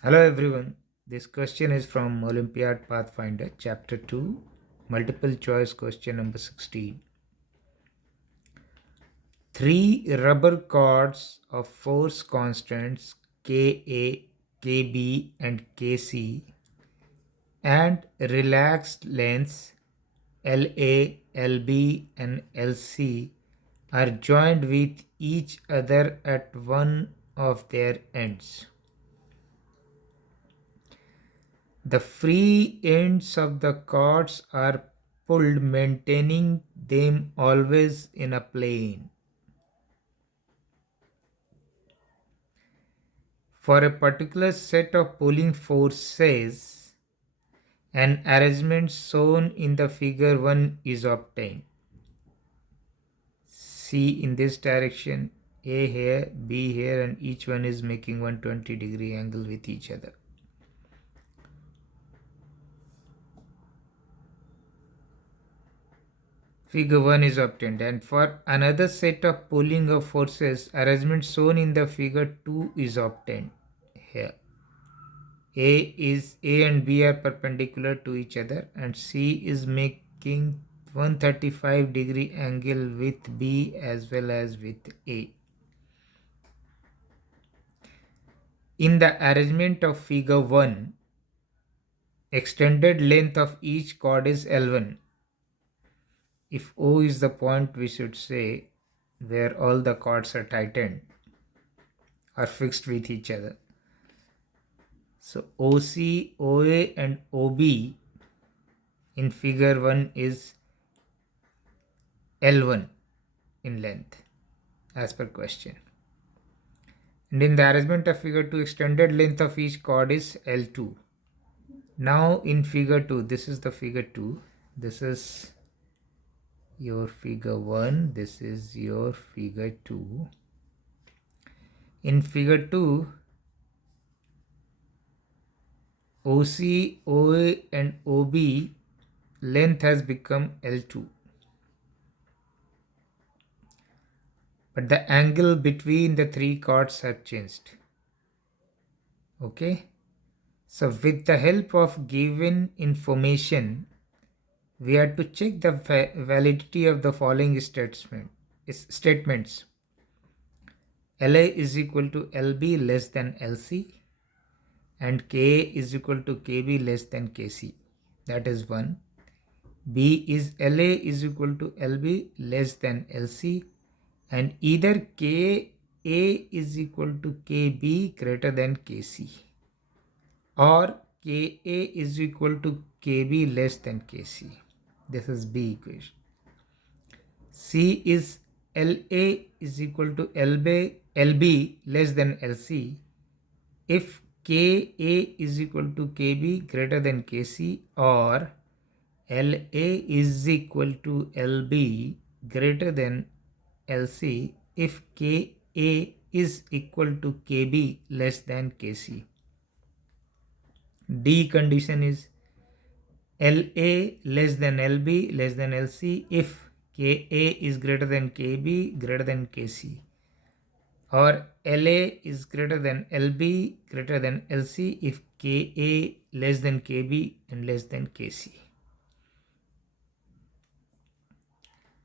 Hello everyone. This question is from Olympiad Pathfinder, Chapter 2, multiple choice question number 16. Three rubber cords of force constants Ka, Kb, and Kc and relaxed lengths La, Lb, and Lc are joined with each other at one of their ends. The free ends of the cords are pulled, maintaining them always in a plane. For a particular set of pulling forces, an arrangement shown in the figure 1 is obtained. C in this direction, A here, B here, and each one is making 120-degree angle with each other. Figure 1 is obtained, and for another set of pulling of forces, arrangement shown in the figure 2 is obtained. Here A and B are perpendicular to each other, and C is making 135-degree angle with B as well as with A. In the arrangement of figure 1, extended length of each chord is L1. If O is the point, we should say, where all the chords are tightened or fixed with each other. So OC, OA and OB in figure 1 is L1 in length as per question. And in the arrangement of figure 2, extended length of each chord is L2. Now in figure 2, this is the figure 2. This is your figure 1. This is your figure 2. In figure 2, OC, OA and OB length has become L2. But the angle between the three chords have changed. Okay. So with the help of given information, we have to check the validity of the following statements. LA is equal to LB less than LC and Ka is equal to Kb less than Kc. That is 1. B is LA is equal to LB less than LC and either Ka is equal to Kb greater than Kc or Ka is equal to Kb less than Kc. This is B equation. C is La is equal to Lb less than Lc if Ka is equal to Kb greater than Kc or La is equal to Lb greater than Lc if Ka is equal to Kb less than Kc. D condition is La less than Lb less than Lc if Ka is greater than Kb greater than Kc or La is greater than Lb greater than Lc if Ka less than Kb and less than Kc.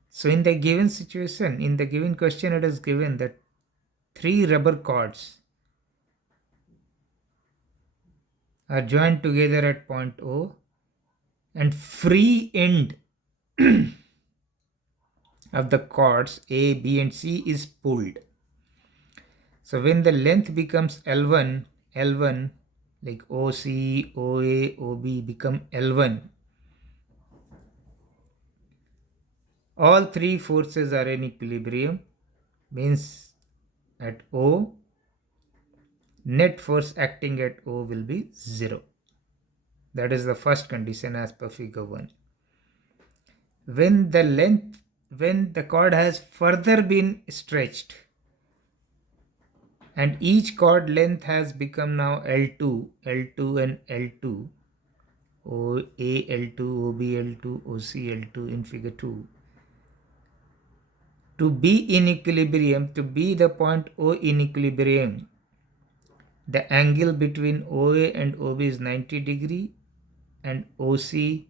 So in the given situation, in the given question, it is given that three rubber cords are joined together at point O and free end of the cords A, B and C is pulled. So when the length becomes L1 like OC, OA, OB become L1, all three forces are in equilibrium, means at O, net force acting at O will be 0. That is the first condition as per figure 1. When the cord has further been stretched and each cord length has become now L2 and L2, OA L2, OB L2, OC L2 in figure 2. To be in equilibrium, to be the point O in equilibrium, The angle between OA and OB is 90 degree, and OC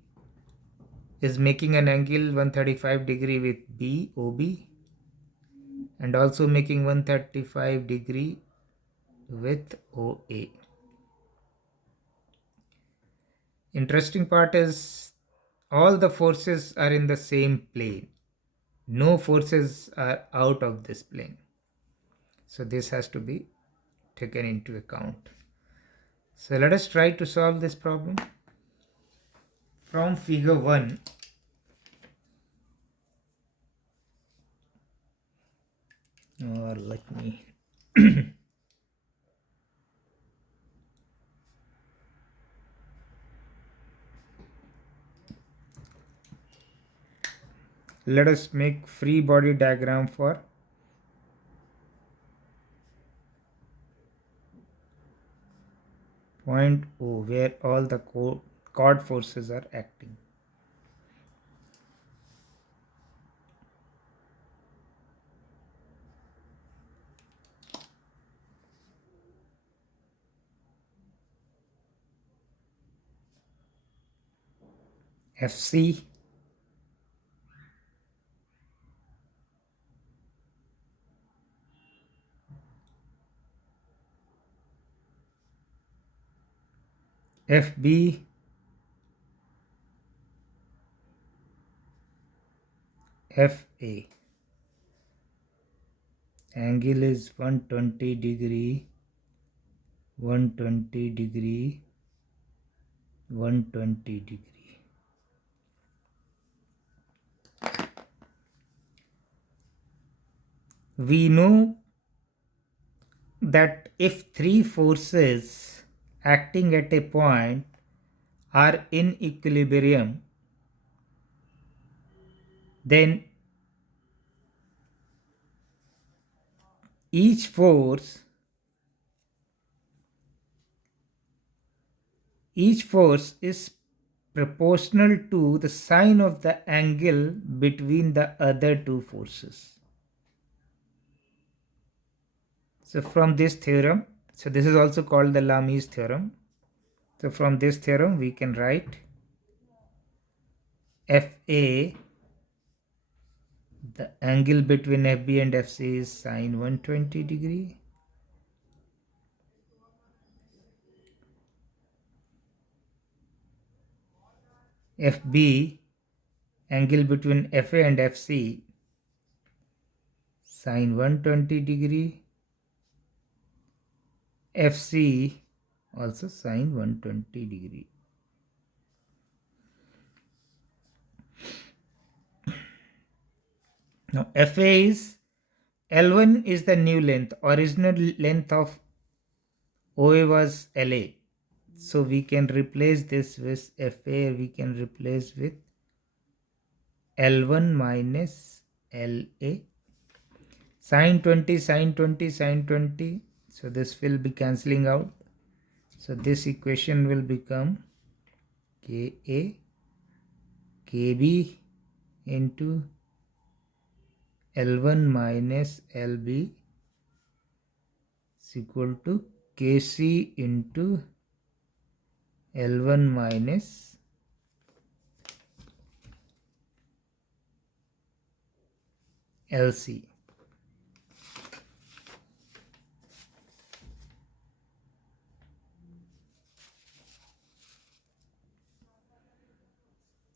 is making an angle 135 degree with OB, and also making 135 degree with OA. Interesting part is all the forces are in the same plane. No forces are out of this plane. So this has to be taken into account. So let us try to solve this problem. From figure 1, or let me let us make free body diagram for point O, where all the chord forces are acting. FC, FB, FA. Angle is 120 degree, 120 degree, 120 degree. We know that if three forces acting at a point are in equilibrium, then each force is proportional to the sine of the angle between the other two forces. So from this theorem, so this is also called the Lami's theorem. So from this theorem we can write FA, the angle between FB and FC is sine 120 degree. FB, angle between FA and FC, sine 120 degree. FC also sine 120 degree. Now FA is L1 is the new length. Original length of OA was LA. So we can replace this with FA, we can replace with L1 minus LA. Sine 20, sine 20, sine 20. So this will be cancelling out. So this equation will become Ka Kb into L1 minus Lb is equal to Kc into L1 minus Lc.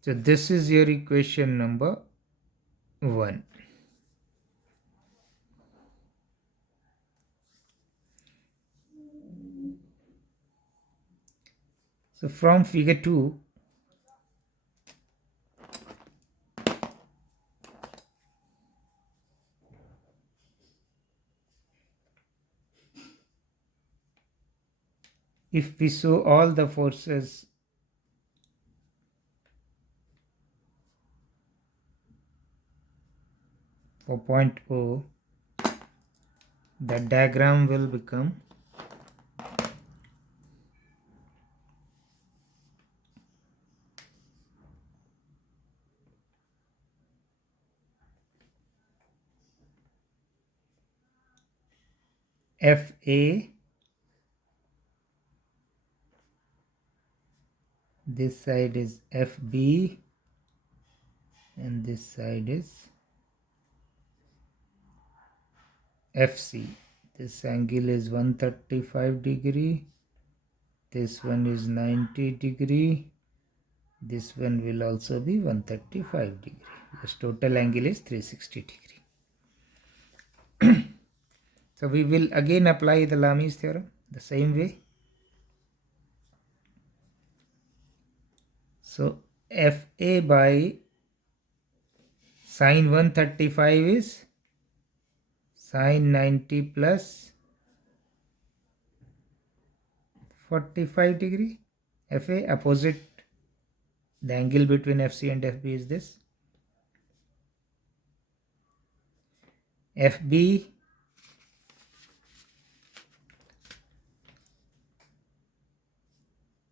So this is your equation number 1. So from figure 2, if we show all the forces for point O, the diagram will become FA This side is FB and this side is FC. This angle is 135 degree. This one is 90 degree. This one will also be 135 degree. This total angle is 360 degree. So we will again apply the Lami's theorem the same way. So FA by sine 135 is sine 90 plus 45 degree. FA opposite, the angle between FC and FB is this. FB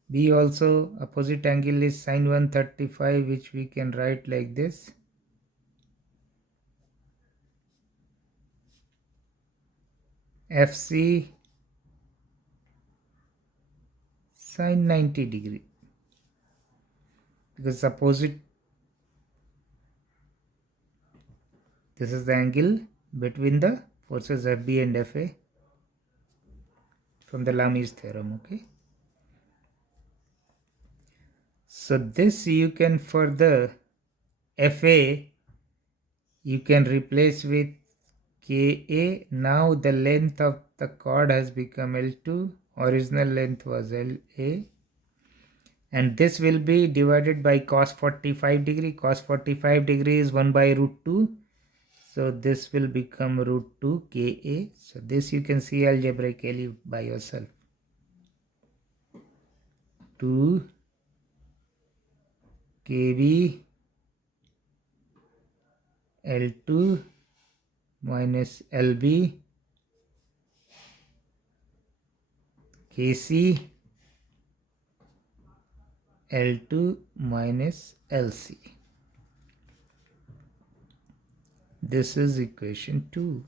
B also opposite angle is sine 135, which we can write like this. FC sine 90 degree, because opposite, this is the angle between the forces FB and FA from the Lami's theorem. Okay, so this you can, for the FA you can replace with Ka. Now the length of the chord has become L2, original length was LA, and this will be divided by cos 45 degree. Cos 45 degree is 1 by root 2, so this will become root 2 Ka. So this you can see algebraically by yourself. 2 Kb L2 minus Lb Kc L2 minus Lc. This is equation 2.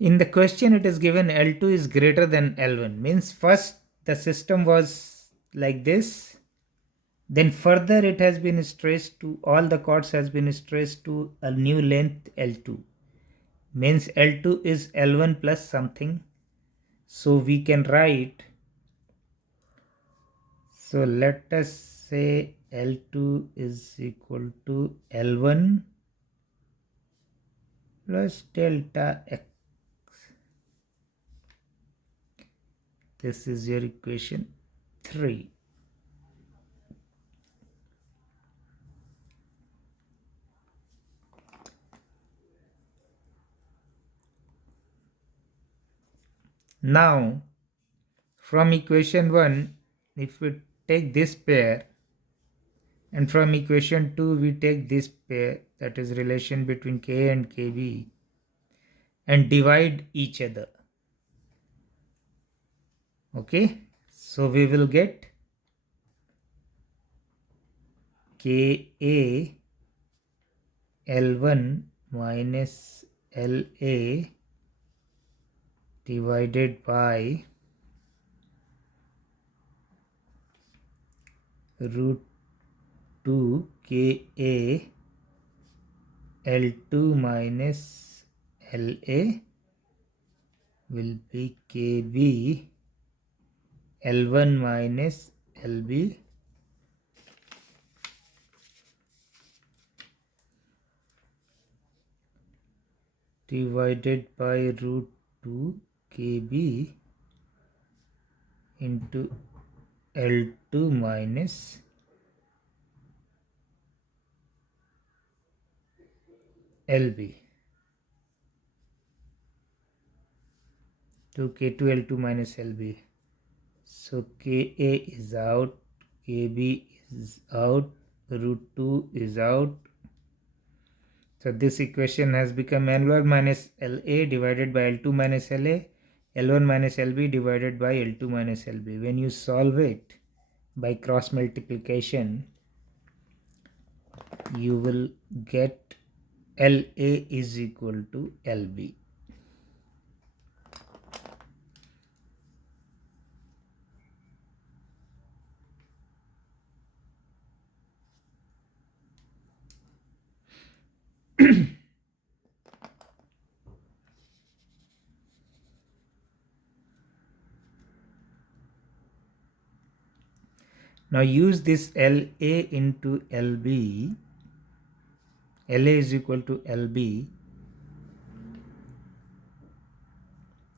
In the question it is given L2 is greater than L1, means first the system was like this, then further it has been stressed to, all the chords has been stressed to a new length L2, means L2 is L1 plus something. So we can write, so let us say L2 is equal to L1 plus delta x. This is your equation 3. Now from equation 1, if we take this pair, and from equation 2 we take this pair, that is relation between K and Kb, and divide each other. Okay, so we will get Ka L1 minus La divided by root 2 Ka L2 minus La will be Kb L1 minus Lb divided by root 2 Kb into L2 minus Lb. To K2 L2 minus Lb. So Ka is out, Kb is out, root 2 is out. So this equation has become L1 minus La divided by L2 minus La, L1 minus Lb divided by L2 minus Lb. When you solve it by cross multiplication, you will get La is equal to Lb. Now use this LA into LB. LA is equal to LB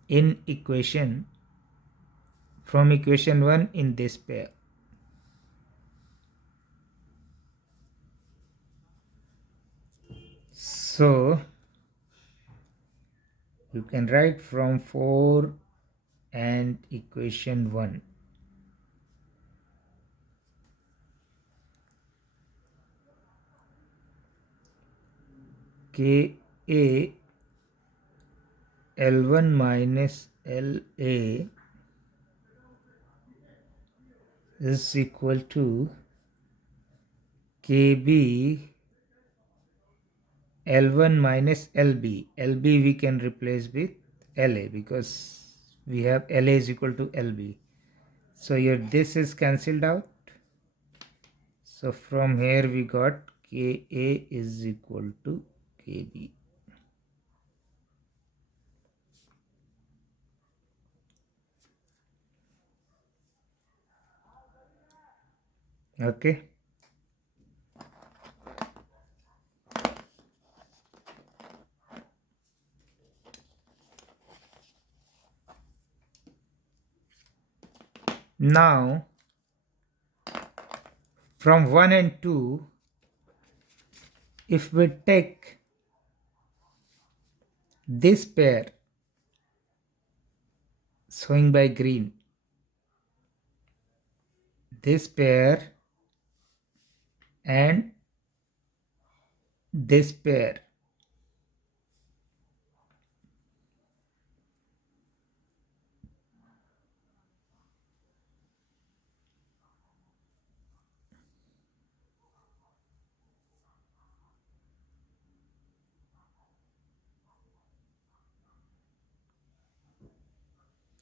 in equation, from equation 1 in this pair. So you can write from 4 and equation 1. Ka L1 minus LA is equal to KB L1 minus LB. LB we can replace with LA because we have LA is equal to LB. So here this is cancelled out. So from here we got Ka is equal to Kb. Okay. Now from 1 and 2, if we take this pair showing by green, this pair and this pair,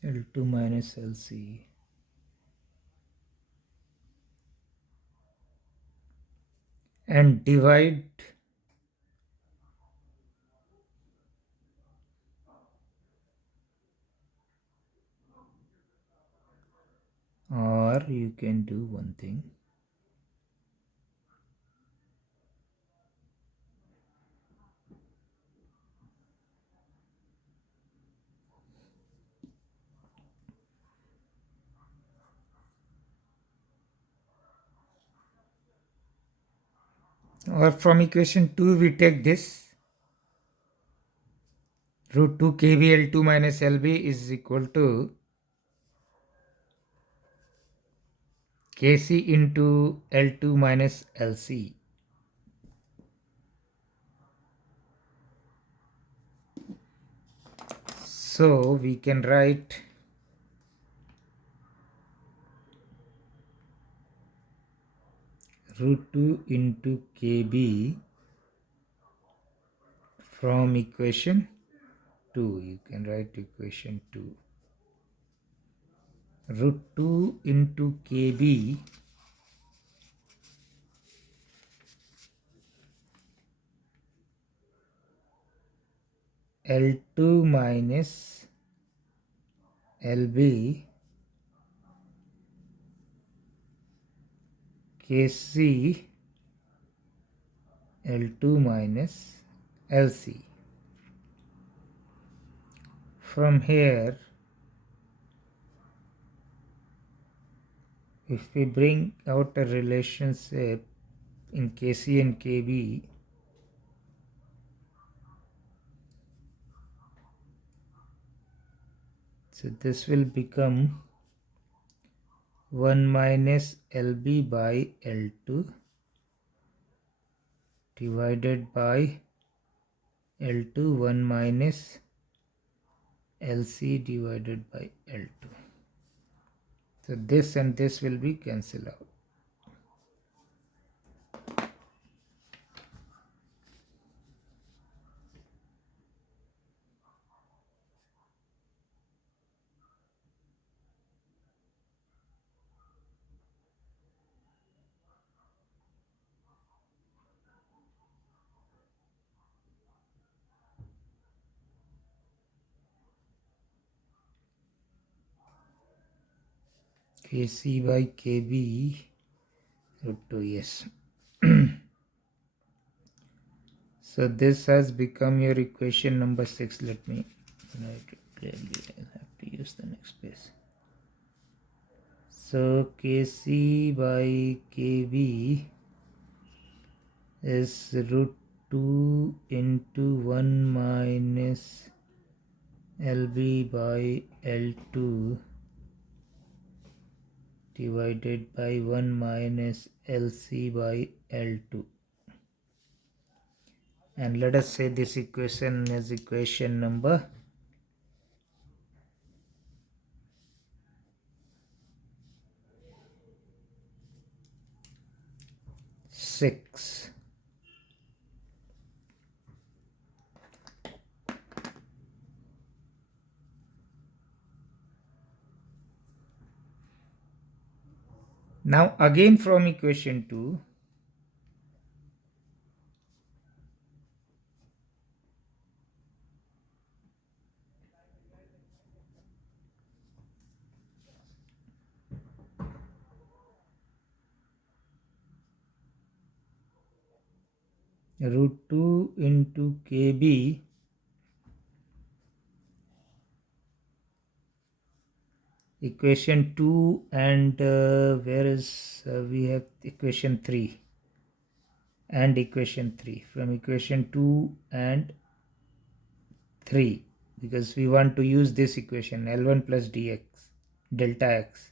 L2 minus LC, and divide or you can do one thing. Or from equation 2 we take this root 2 kb L2 minus LB is equal to Kc into L2 minus LC. So we can write root 2 into Kb from equation 2. You can write equation 2. Root 2 into Kb L2 minus LB Kc L2 minus LC. From here, if we bring out a relationship in Kc and Kb, so this will become 1 minus LB by L2 divided by L2 1 minus LC divided by L2. So this and this will be cancelled out. Kc by Kb root 2, yes. So this has become your equation number 6. Let me write it clearly. I have to use the next space. So Kc by Kb is root 2 into 1 minus Lb by L2 divided by 1 minus Lc by L2. And let us say this equation is equation number 6. Now again from equation 2, root 2 into Kb equation 2 and where is we have equation 3 and equation 3 from equation 2 and 3 because we want to use this equation L1 plus dx delta x.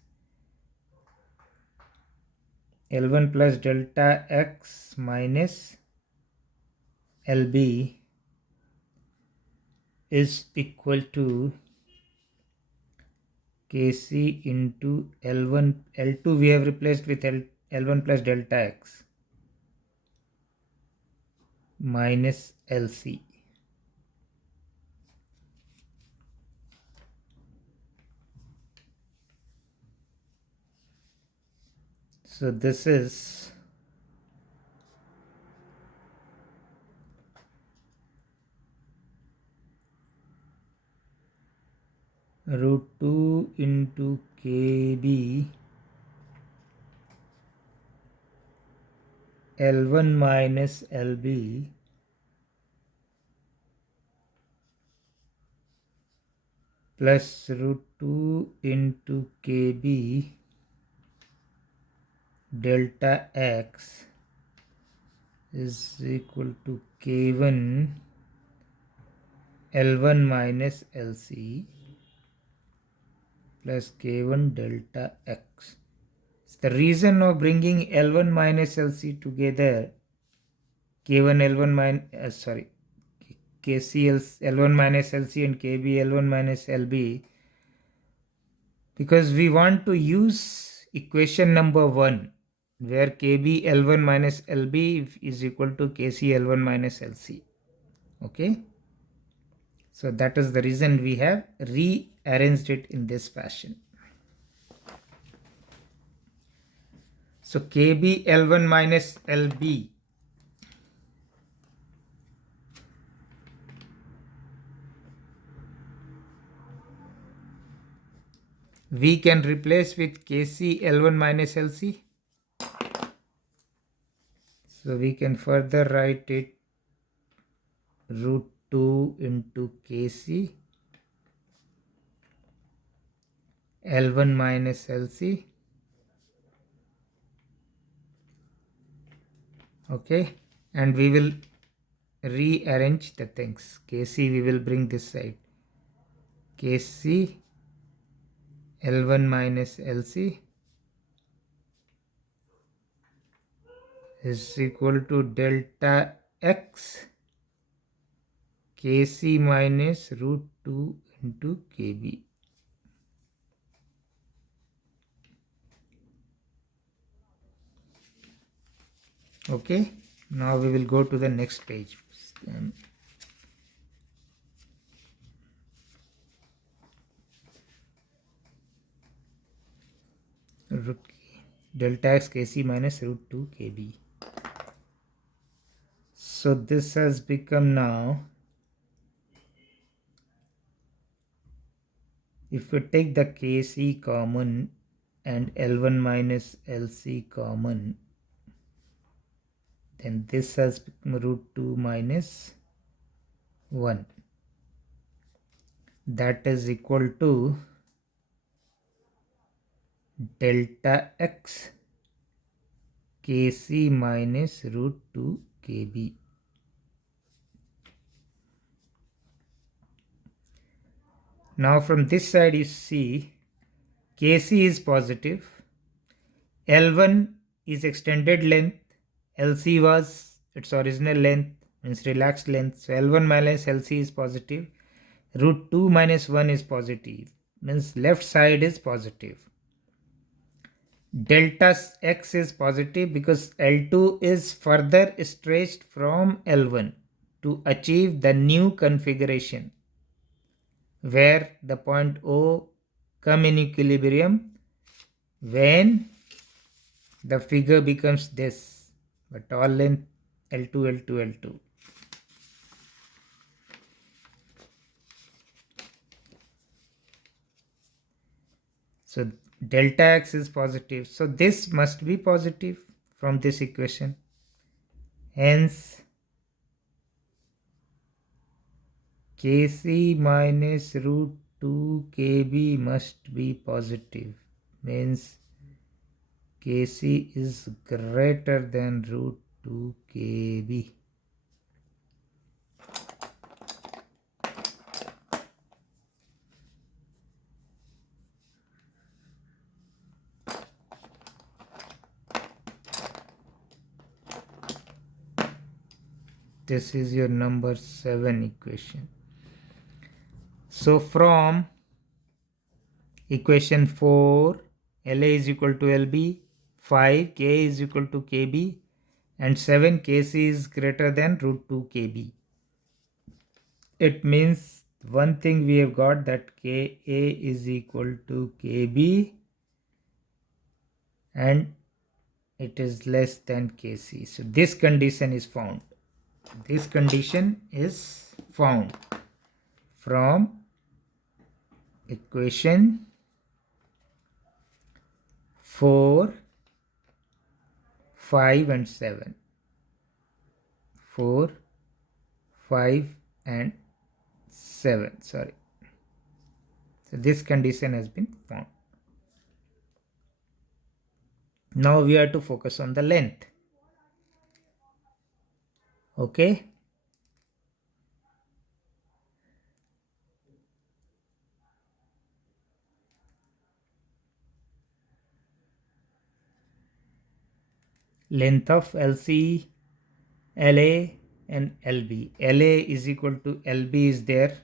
L1 plus delta x minus Lb is equal to Kc into L1, L2 we have replaced with L1 plus delta x minus Lc. So this is root 2 into Kb L1 minus Lb plus root 2 into Kb delta x is equal to K1 L1 minus Lc plus K1 delta x. The reason of bringing L1 minus Lc together, K1 L1 minus KC L1 minus Lc and Kb L1 minus Lb, because we want to use equation number 1 where Kb L1 minus Lb is equal to Kc L1 minus Lc. Okay, so that is the reason we have rearranged it in this fashion. So Kb L1 minus Lb we can replace with Kc L1 minus Lc. So we can further write it root 2 into Kc L1 minus Lc. Okay, and we will rearrange the things. Kc we will bring this side. Kc L1 minus Lc is equal to delta x Kc minus root 2 into Kb. Okay, now we will go to the next page. Root delta x Kc minus root 2 Kb. So this has become now, if we take the Kc common and L1 minus Lc common, then this has become root 2 minus 1. That is equal to delta x kc minus root 2 kb. Now from this side you see kc is positive, L1 is extended length, LC was its original length, means relaxed length. So L1 minus LC is positive. Root 2 minus 1 is positive, means left side is positive. Delta x is positive because L2 is further stretched from L1 to achieve the new configuration where the point O come in equilibrium when the figure becomes this, but all length L2, L2, L2. So delta x is positive. So this must be positive from this equation. Hence, kc minus root 2 kb must be positive. Means kc is greater than root 2 kb. This is your number 7 equation. So from equation 4, LA is equal to LB, 5, K is equal to KB, and 7, KC is greater than root 2 KB. It means one thing we have got, that KA is equal to KB and it is less than KC. So this condition is found. This condition is found from equation 4, 5 and 7. 4, 5 and 7. Sorry. So this condition has been found. Now we have to focus on the length. Okay. Length of LC, LA and LB. LA is equal to LB is there,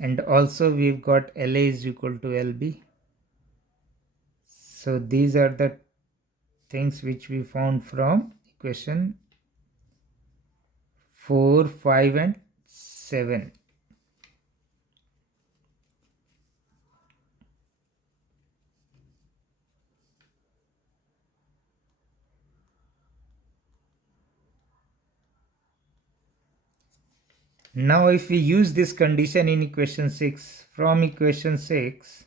and also we've got LA is equal to LB. So these are the things which we found from equation 4, 5 and 7. Now if we use this condition in equation 6, from equation 6,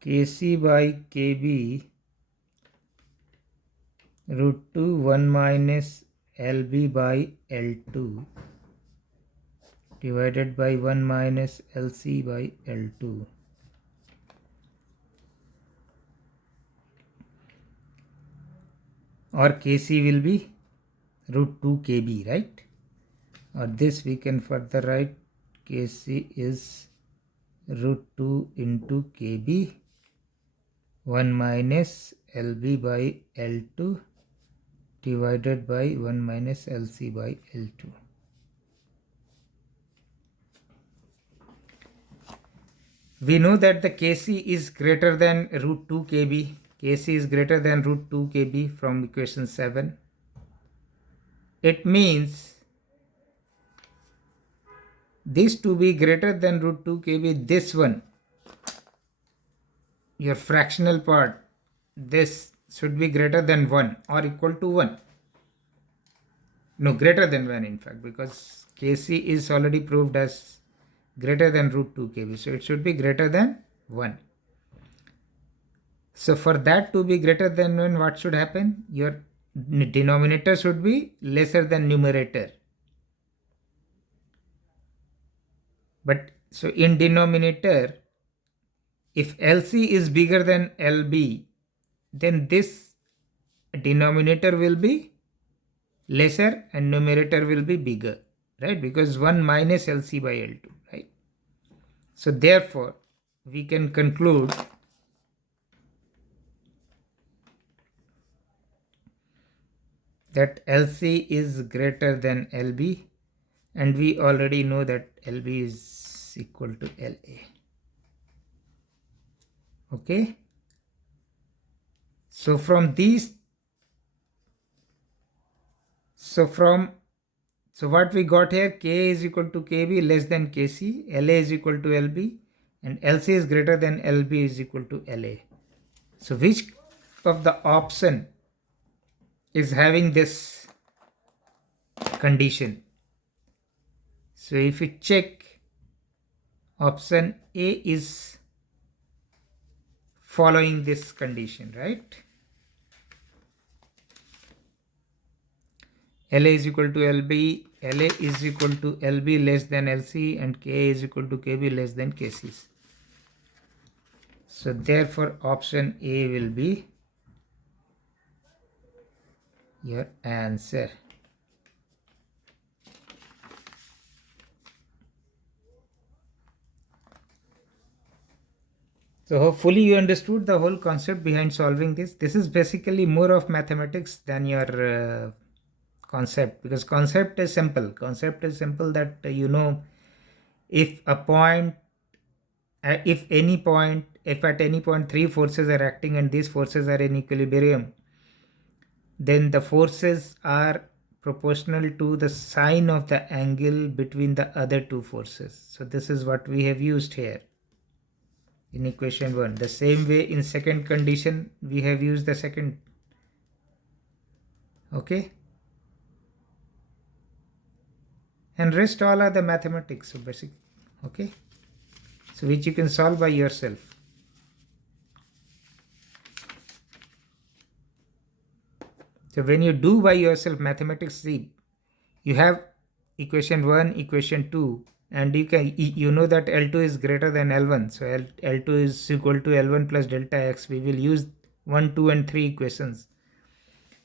Kc by Kb root 2 1 minus Lb by L2 divided by 1 minus Lc by L2. Or Kc will be root 2 Kb, right? Or this we can further write, Kc is root 2 into Kb 1 minus Lb by L2 divided by 1 minus Lc by L2. We know that the Kc is greater than root 2 Kb. Kc is greater than root 2 Kb from equation 7. It means this to be greater than root 2 Kb, this one, your fractional part, this should be greater than 1 or equal to 1. No, greater than 1 in fact, because Kc is already proved as greater than root 2 Kb. So it should be greater than 1. So for that to be greater than 1, what should happen? Your denominator should be lesser than numerator. But so in denominator, if LC is bigger than LB, then this denominator will be lesser and numerator will be bigger, right? Because 1 minus LC by L2, right? So therefore, we can conclude that LC is greater than LB, and we already know that LB is equal to LA. Okay, so from these, so what we got here, K is equal to KB less than KC, LA is equal to LB, and LC is greater than LB is equal to LA. So which of the option is having this condition? So if you check, option A is following this condition, right? LA is equal to LB, LA is equal to LB less than LC, and K is equal to KB less than KC. So therefore option A will be your answer. So hopefully you understood the whole concept behind solving this. This is basically more of mathematics than your concept, because concept is simple. Concept is simple that if a point, if at any point 3 forces are acting and these forces are in equilibrium, then the forces are proportional to the sine of the angle between the other 2 forces. So this is what we have used here in equation 1. The same way in second condition we have used the second. Okay, and rest all are the mathematics. So basic, okay, so which you can solve by yourself. So when you do by yourself mathematics, see, you have equation 1, equation 2, and you know that L2 is greater than L1. So L2 is equal to L1 plus delta x. We will use 1, 2 and 3 equations,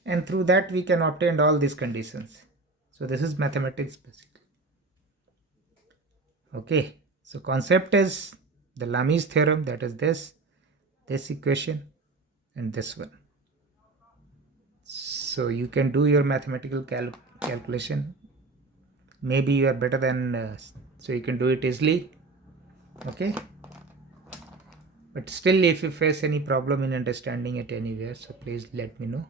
and through that we can obtain all these conditions. So this is mathematics basically. Okay, so concept is the Lami's theorem, that is this equation and this one. So you can do your mathematical calculation. Maybe you are better than so you can do it easily. Okay, but still if you face any problem in understanding it anywhere, so please let me know.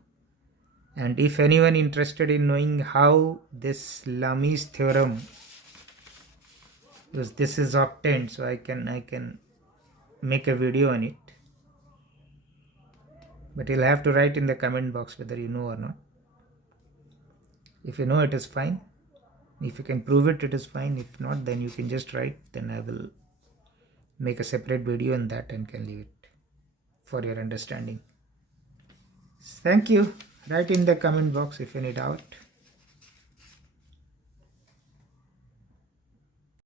And if anyone interested in knowing how this Lami's theorem, because this is obtained, so I can make a video on it, but you'll have to write in the comment box whether you know or not. If you know, it is fine. If you can prove it, it is fine. If not, then you can just write, then I will make a separate video on that and can leave it for your understanding. Thank you. Write in the comment box if any doubt.